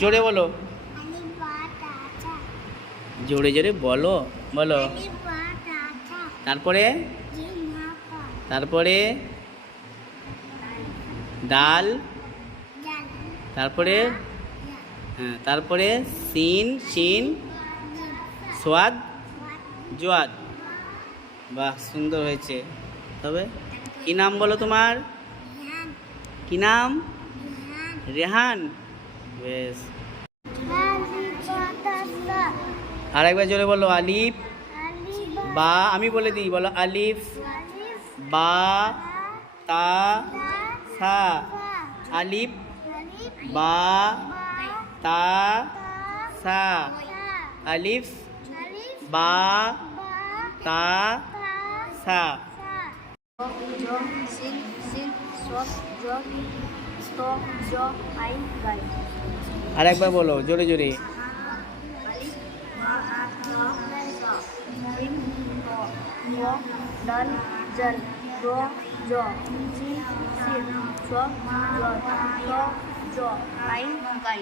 জোরে বলো, আলিফ বা তা সা। জোরে জোরে বলো বলো। আলিফ বা তা সা। তারপরে জিম হা কা। তারপরে ডাল, জাল। তারপরে ইয়া। হ্যাঁ, তারপরে সিন শিন সোয়াদ জোয়াদ। বাহ, সুন্দর হয়েছে। তবে কি নাম বলো তোমার? রেহান। কি নাম? রেহান। রেহান। বেশ, আলিফ বা তা সা। আর একবার জোরে বলো। আলিফ আলিফ বা, আমি বলে দিই, বলো আলিফ আলিফ বা বা তা তা সা। সা। আলিফ আলিফ বা বা তা তা সা। সা। আলিফ আলিফ বা বা তা তা সা। সা। জ সিন সিন সব জ ত জ আইন গাই। আর একবার বলো জোরে জোরে। আলিফ বা তা সা। জিম ত জ দাল জাল র জ সিন সিন সব জ ত জ আইন গাই।